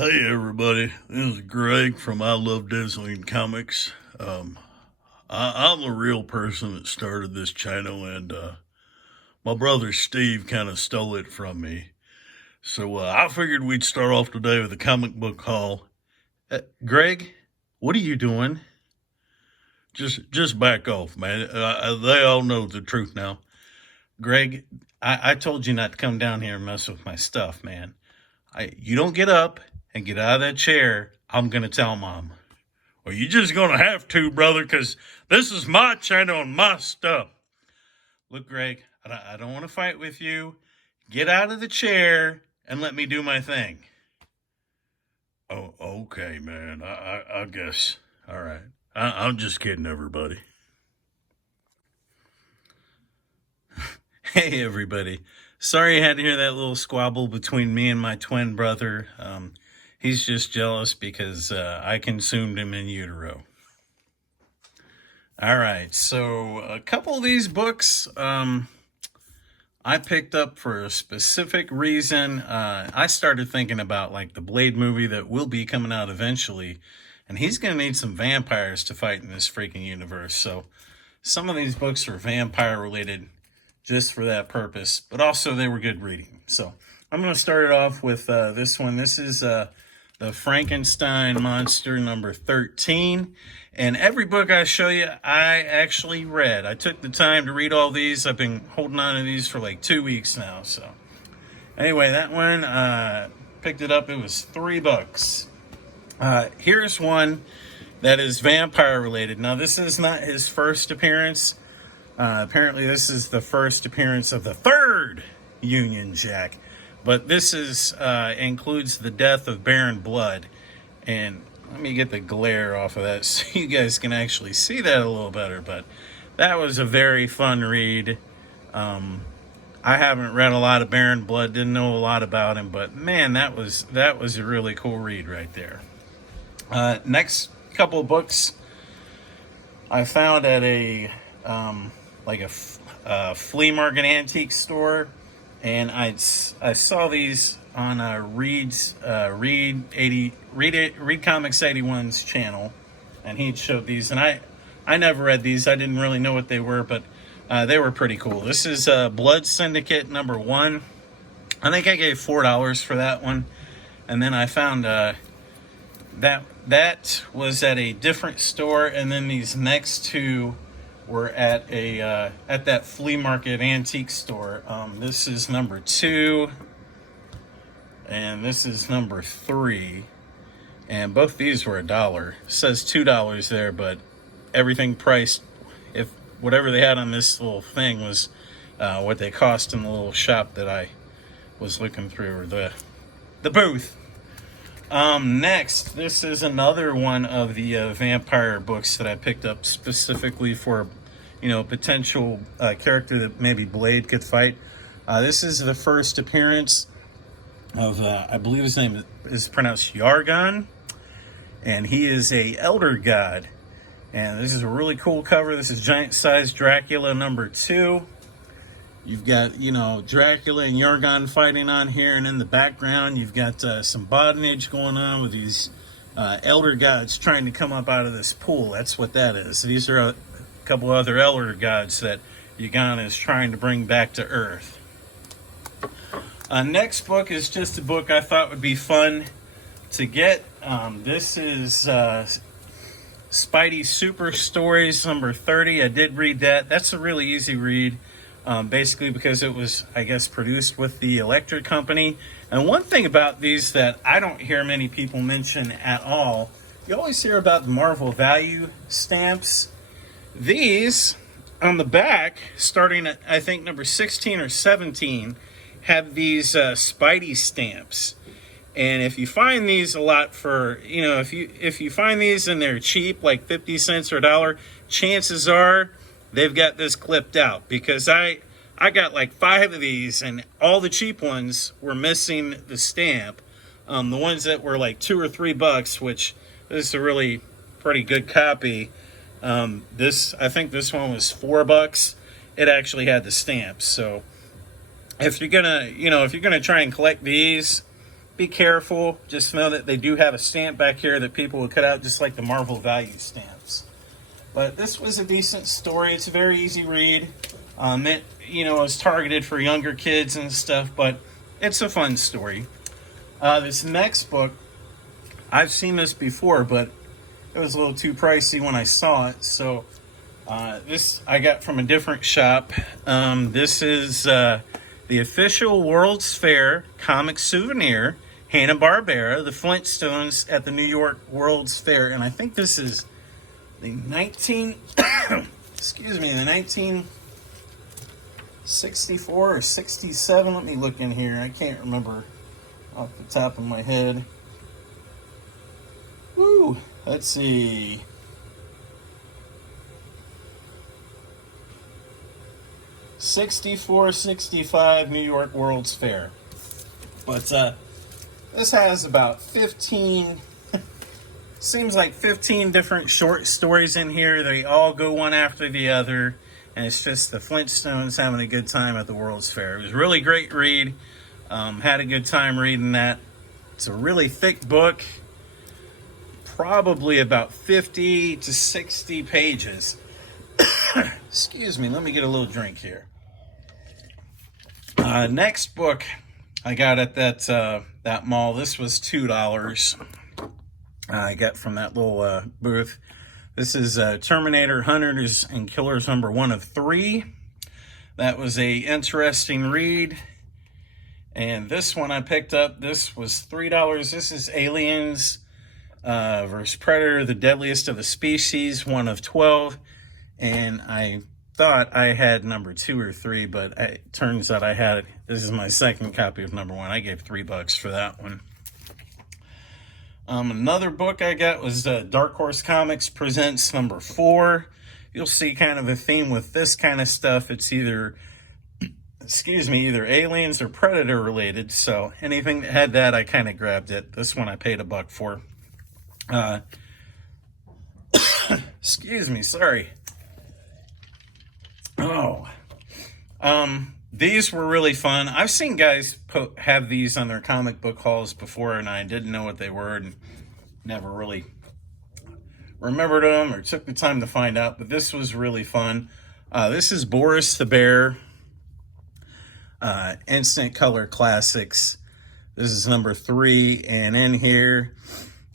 Hey everybody, this is Greg from I Love Disney and Comics. I'm the real person that started this channel, and my brother Steve kind of stole it from me. So I figured we'd start off today with a comic book haul. Greg, what are you doing? Just back off, man. They all know the truth now. Greg, I told you not to come down here and mess with my stuff, man. You don't get up and get out of that chair. I'm gonna tell Mom. Well, you just gonna have to, brother, because this is my channel and my stuff. Look, Greg, I don't want to fight with you. Get out of the chair and let me do my thing. Oh, okay, man. I guess. All right. I'm just kidding, everybody. Hey, everybody. Sorry you had to hear that little squabble between me and my twin brother. He's just jealous because I consumed him in utero. All right, so a couple of these books I picked up for a specific reason. I started thinking about like the Blade movie that will be coming out eventually, and he's going to need some vampires to fight in this freaking universe. So some of these books are vampire related just for that purpose, but also they were good reading. So I'm going to start it off with this one. This is the Frankenstein Monster number 13. And every book I show you, I actually read. I took the time to read all these. I've been holding on to these for like 2 weeks now. So anyway, that one, picked it up. It was $3. Here's one that is vampire related. Now, this is not his first appearance. Apparently, this is the first appearance of the third Union Jack. But this is includes the death of Baron Blood. And let me get the glare off of that so you guys can actually see that a little better. But that was a very fun read. I haven't read a lot of Baron Blood, didn't know a lot about him. But man, that was a really cool read right there. Next couple of books I found at a flea market antique store, and I saw these on Read Comics 81's channel, and he showed these, and I never read these. I didn't really know what they were, but they were pretty cool. This is Blood Syndicate number 1. I think I gave $4 for that one, and then I found that was at a different store, and then these next two were at that flea market antique store. This is number 2, and this is number 3, and both these were $1. It says $2 there, but everything priced, if whatever they had on this little thing was what they cost in the little shop that I was looking through, or the booth. Next, this is another one of the vampire books that I picked up specifically for, potential character that maybe Blade could fight. This is the first appearance of, I believe his name is pronounced Yargon, and he is a elder god. And this is a really cool cover. This is giant size Dracula number 2. You've got, Dracula and Yargon fighting on here, and in the background, you've got some bondage going on with these elder gods trying to come up out of this pool. That's what that is. These are a couple other elder gods that Yargon is trying to bring back to Earth. Next book is just a book I thought would be fun to get. This is Spidey Super Stories number 30. I did read that. That's a really easy read. Basically because it was, I guess, produced with the Electric Company. And one thing about these that I don't hear many people mention at all, you always hear about the Marvel value stamps. These, on the back, starting at, I think, number 16 or 17, have these Spidey stamps. And if you find these a lot for, if you find these and they're cheap, like 50 cents or $1, chances are they've got this clipped out, because I got like 5 of these, and all the cheap ones were missing the stamp. The ones that were like $2 or $3, which this is a really pretty good copy. I think this one was $4. It actually had the stamp. So if you're gonna try and collect these be careful. Just know that they do have a stamp back here that people would cut out, just like the Marvel value stamps. But this was a decent story. It's a very easy read. It, is targeted for younger kids and stuff, but it's a fun story. This next book, I've seen this before, but it was a little too pricey when I saw it. So this I got from a different shop. This is the official World's Fair comic souvenir, Hanna-Barbera, the Flintstones at the New York World's Fair. And I think this is the 1964 or 67. Let me look in here. I can't remember off the top of my head. Woo, let's see. '64, '65 New York World's Fair. But this has about 15, seems like 15 different short stories in here. They all go one after the other. And it's just the Flintstones having a good time at the World's Fair. It was a really great read. Had a good time reading that. It's a really thick book. Probably about 50 to 60 pages. Excuse me, let me get a little drink here. Next book I got at that mall. This was $2. I got from that little booth. This is Terminator Hunters and Killers number 1 of 3. That was a interesting read. And this one I picked up. This was $3. This is Aliens versus Predator, the deadliest of the species, 1 of 12. And I thought I had number 2 or 3, but it turns out this is my second copy of number 1. I gave $3 for that one. Another book I got was Dark Horse Comics Presents number 4. You'll see kind of a theme with this kind of stuff. It's either Aliens or Predator related. So anything that had that, I kind of grabbed it. This one I paid $1 for. Excuse me, sorry. These were really fun. I've seen guys have these on their comic book hauls before, and I didn't know what they were and never really remembered them or took the time to find out, but this was really fun. This is Boris the Bear, Instant Color Classics. This is number 3, and in here,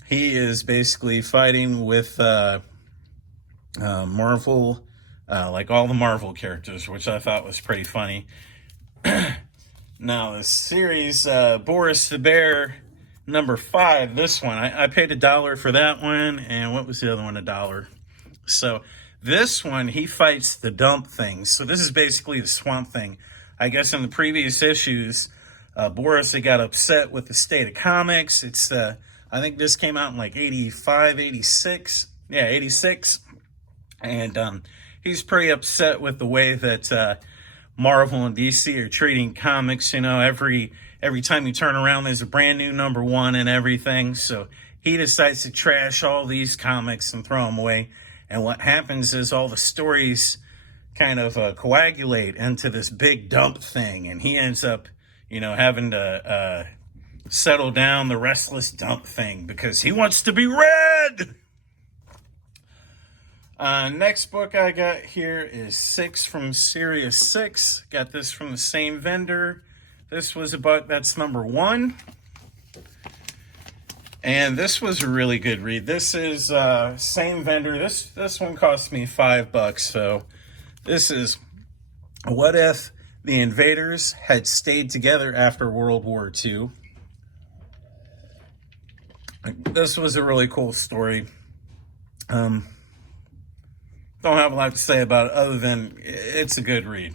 he is basically fighting with Marvel, like all the Marvel characters, which I thought was pretty funny. Now, the series, Boris the Bear, number 5, this one, I paid $1 for that one, and what was the other one? $1. So, this one, he fights the Dump Thing. So, this is basically the Swamp Thing. I guess in the previous issues, Boris had got upset with the state of comics. It's, I think this came out in like 85, 86. Yeah, 86. And he's pretty upset with the way that Marvel and DC are treating comics. Every time you turn around, there's a brand new number 1 and everything. So he decides to trash all these comics and throw them away. And what happens is all the stories kind of coagulate into this big dump thing. And he ends up, having to settle down the restless dump thing because he wants to be read. Next book I got here is 6 from Series 6. Got this from the same vendor. This was that's number 1. And this was a really good read. This is same vendor. This one cost me $5. So this is What If the Invaders Had Stayed Together After World War II. This was a really cool story. Don't have a lot to say about it other than it's a good read.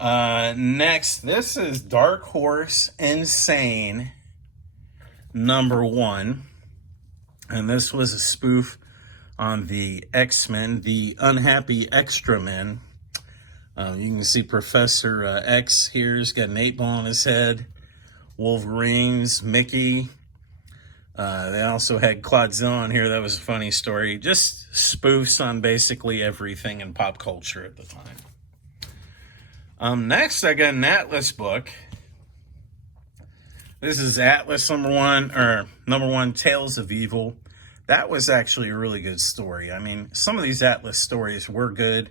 Next, this is Dark Horse Insane number 1. And this was a spoof on the X-Men, the Unhappy Extra Men. You can see Professor X here. He's got an 8-ball on his head. Wolverines, Mickey. They also had Claudzilla on here. That was a funny story. Just spoofs on basically everything in pop culture at the time. Next, I got an Atlas book. This is Atlas number one, Tales of Evil. That was actually a really good story. I mean, some of these Atlas stories were good.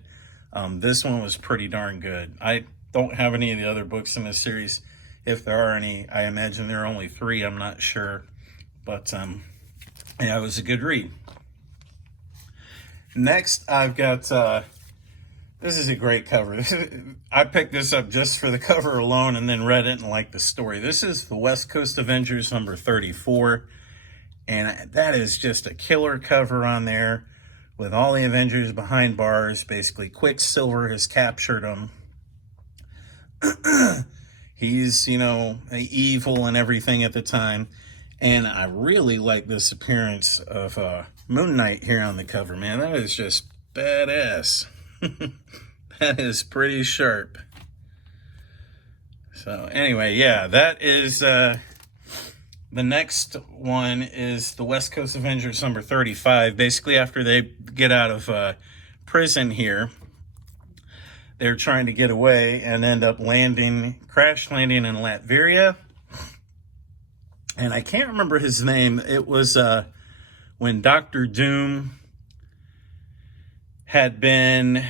This one was pretty darn good. I don't have any of the other books in this series. If there are any, I imagine there are only 3. I'm not sure. But yeah, it was a good read. Next, I've got, this is a great cover. I picked this up just for the cover alone and then read it and liked the story. This is the West Coast Avengers number 34. And that is just a killer cover on there with all the Avengers behind bars. Basically, Quicksilver has captured them. He's, evil and everything at the time. And I really like this appearance of Moon Knight here on the cover, man. That is just badass. That is pretty sharp. So anyway, yeah, that is... The next one is the West Coast Avengers number 35. Basically, after they get out of prison here, they're trying to get away and end up crash landing in Latveria. And I can't remember his name. It was when Dr. Doom had been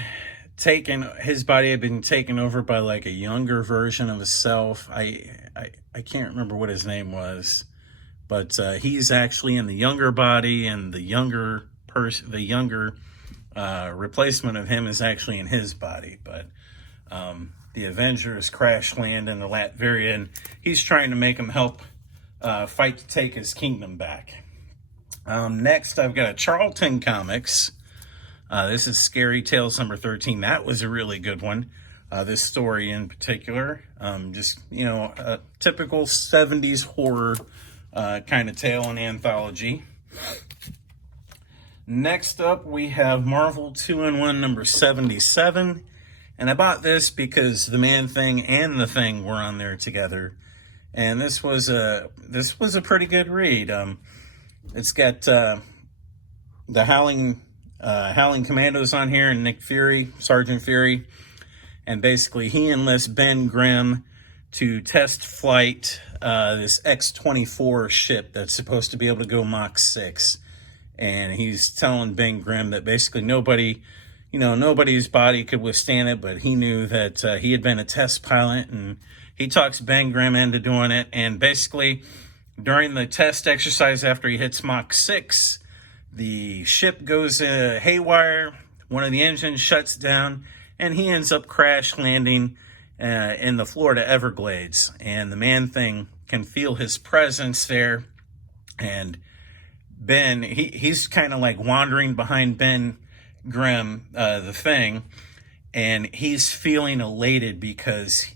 his body had been taken over by like a younger version of himself. I can't remember what his name was, but he's actually in the younger body, and the younger replacement of him is actually in his body. But the Avengers crash land in the Latveria, and he's trying to make him help fight to take his kingdom back. Next, I've got a Charlton Comics. This is Scary Tales number 13. That was a really good one. This story in particular, just, a typical 70s horror kind of tale and anthology. Next up, we have Marvel 2-in-1 number 77. And I bought this because the Man-Thing and the Thing were on there together. And this was a pretty good read. It's got the Howling Commandos on here, and Nick Fury, Sergeant Fury. And basically, he enlists Ben Grimm to test flight this X-24 ship that's supposed to be able to go Mach 6. And he's telling Ben Grimm that basically nobody's body could withstand it, but he knew that he had been a test pilot, and he talks Ben Grimm into doing it. And basically, during the test exercise after he hits Mach 6, the ship goes haywire, one of the engines shuts down, and he ends up crash landing in the Florida Everglades. And the Man-Thing can feel his presence there. And Ben, he's kind of like wandering behind Ben Grimm, the Thing, and he's feeling elated because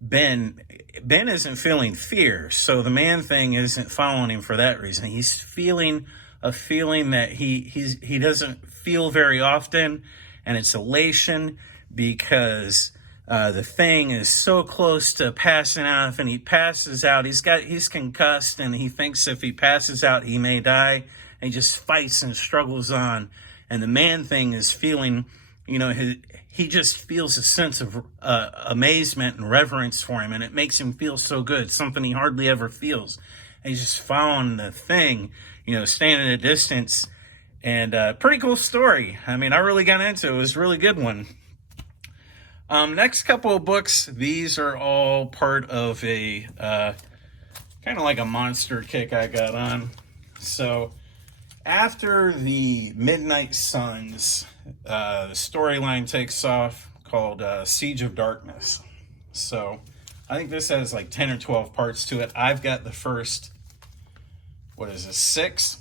Ben isn't feeling fear. So the Man-Thing isn't following him for that reason. He's feeling a feeling that he doesn't feel very often, and it's elation because the Thing is so close to passing out. If he passes out, he's concussed, and he thinks if he passes out, he may die. And he just fights and struggles on. And the Man-Thing is feeling, he just feels a sense of amazement and reverence for him, and it makes him feel so good, something he hardly ever feels. And he's just following the Thing, staying at a distance. And pretty cool story. I mean, I really got into it. It was a really good one. Next couple of books, these are all part of a kind of like a monster kick I got on. So after the Midnight Suns, the storyline takes off called Siege of Darkness. So I think this has like 10 or 12 parts to it. I've got the first, 6?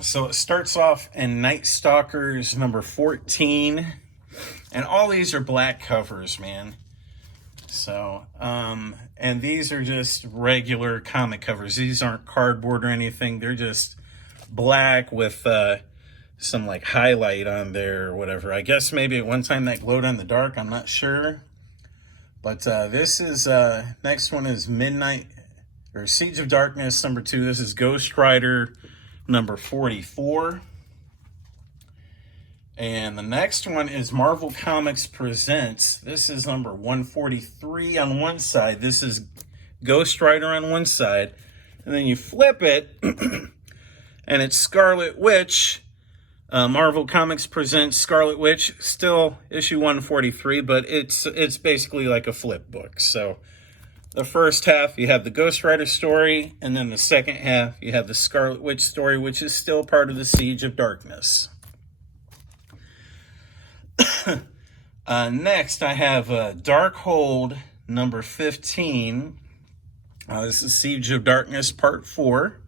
So it starts off in Night Stalkers number 14. And all these are black covers, man. So, and these are just regular comic covers. These aren't cardboard or anything. They're just black with some like highlight on there or whatever. I guess maybe at one time that glowed in the dark. I'm not sure. But this is, next one is Siege of Darkness number 2. This is Ghost Rider number 44. And the next one is Marvel Comics Presents. This is number 143 on one side. This is Ghost Rider on one side, and then you flip it, and it's Scarlet Witch. Marvel Comics presents Scarlet Witch, still issue 143, but it's basically like a flip book. So the first half, you have the Ghost Rider story, and then the second half, you have the Scarlet Witch story, which is still part of the Siege of Darkness. Next, I have Darkhold number 15. This is Siege of Darkness Part 4.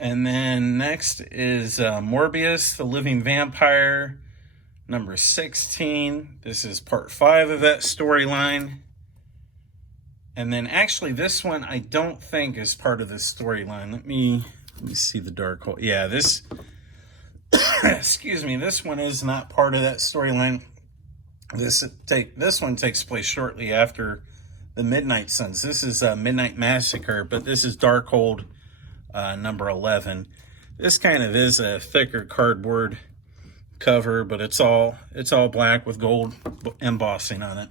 And then next is Morbius, the Living Vampire, number 16. This is Part 5 of that storyline. And then actually this one I don't think is part of this storyline. Let me see the Darkhold. Yeah, this excuse me, this one is not part of that storyline. This one takes place shortly after the Midnight Suns. This is Midnight Massacre, but this is Darkhold number 11. This kind of is a thicker cardboard cover, but it's all black with gold embossing on it.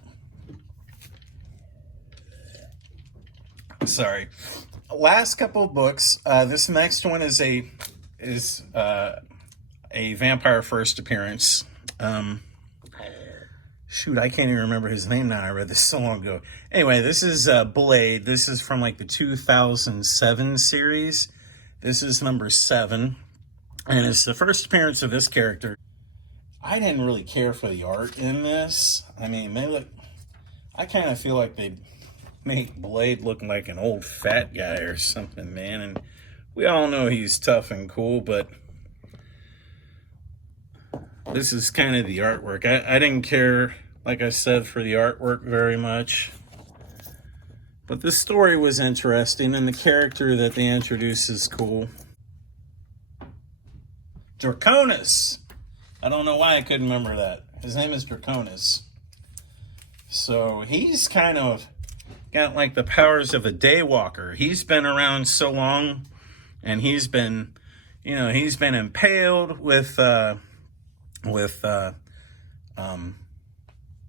Sorry. Last couple of books. This next one is a vampire first appearance. Shoot, I can't even remember his name now. I read this so long ago. Anyway, this is Blade. This is from like the 2007 series. This is number 7. And it's the first appearance of this character. I didn't really care for the art in this. I mean, I kind of feel like they make Blade look like an old fat guy or something, man. And we all know he's tough and cool, but this is kind of the artwork. I didn't care, like I said, for the artwork very much. But the story was interesting, and the character that they introduced is cool. Draconis. I don't know why I couldn't remember that. His name is Draconis. So he's kind of got like the powers of a daywalker. He's been around so long, and he's been impaled with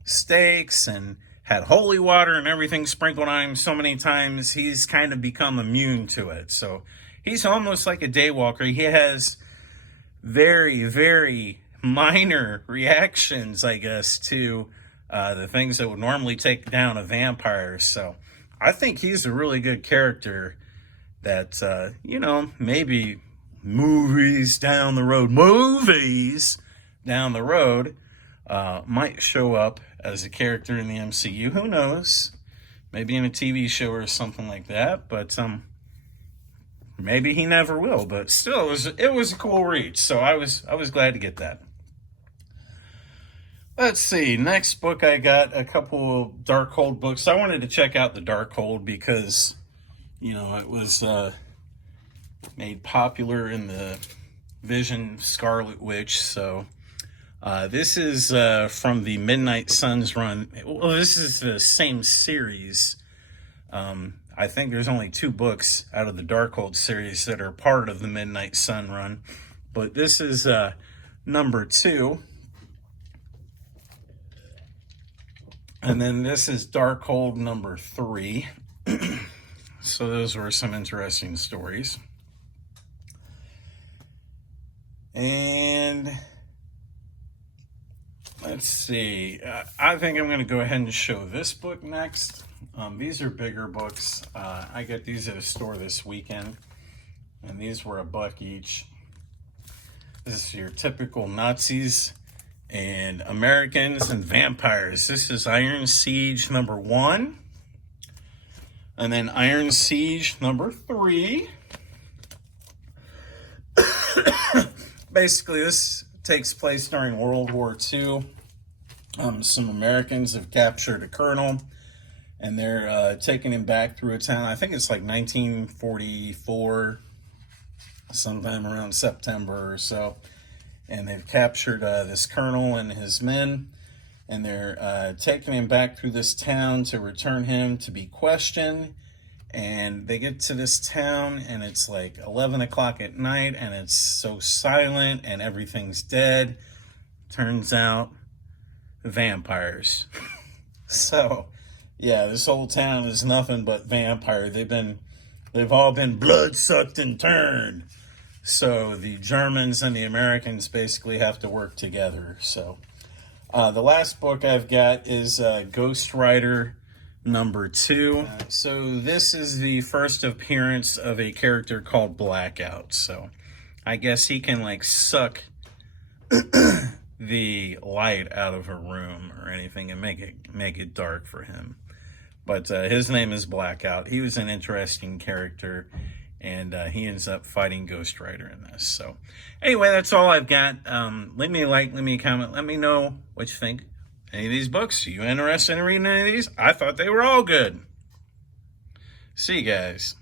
stakes and had holy water and everything sprinkled on him so many times, he's kind of become immune to it. So he's almost like a daywalker. He has very, very minor reactions, I guess, to the things that would normally take down a vampire. So I think he's a really good character that, maybe movies down the road might show up as a character in the MCU. Who knows? Maybe in a TV show or something like that. But maybe he never will. But still, it was a cool read. So I was glad to get that. Let's see. Next book, I got a couple of Darkhold books. I wanted to check out the Darkhold because, it was made popular in the Vision Scarlet Witch. So this is from the Midnight Suns run. Well, this is the same series. I think there's only 2 books out of the Darkhold series that are part of the Midnight Sun run. But this is number 2. And then this is Darkhold number 3. So those were some interesting stories. And let's see. I think I'm going to go ahead and show this book next. These are bigger books. I got these at a store this weekend, and these were $1 each. This is your typical Nazis and Americans and vampires. This is Iron Siege number 1, and then Iron Siege number 3. Basically, this takes place during World War II. Some Americans have captured a colonel, and they're taking him back through a town. I think it's like 1944, sometime around September or so. And they've captured this colonel and his men, and they're taking him back through this town to return him to be questioned. And they get to this town, and it's like 11 o'clock at night, and it's so silent, and everything's dead. Turns out, vampires. So Yeah, this whole town is nothing but vampire. They've all been blood sucked and turned. So the Germans and the Americans basically have to work together. So the last book I've got is Ghost Rider #2. So this is the first appearance of a character called Blackout. So I guess he can like suck the light out of a room or anything and make it dark for him. But his name is Blackout. He was an interesting character, and he ends up fighting Ghost Rider in this. So anyway, that's all I've got. Leave me a like, leave me a comment, let me know what you think. Any of these books? Are you interested in reading any of these? I thought they were all good. See you guys.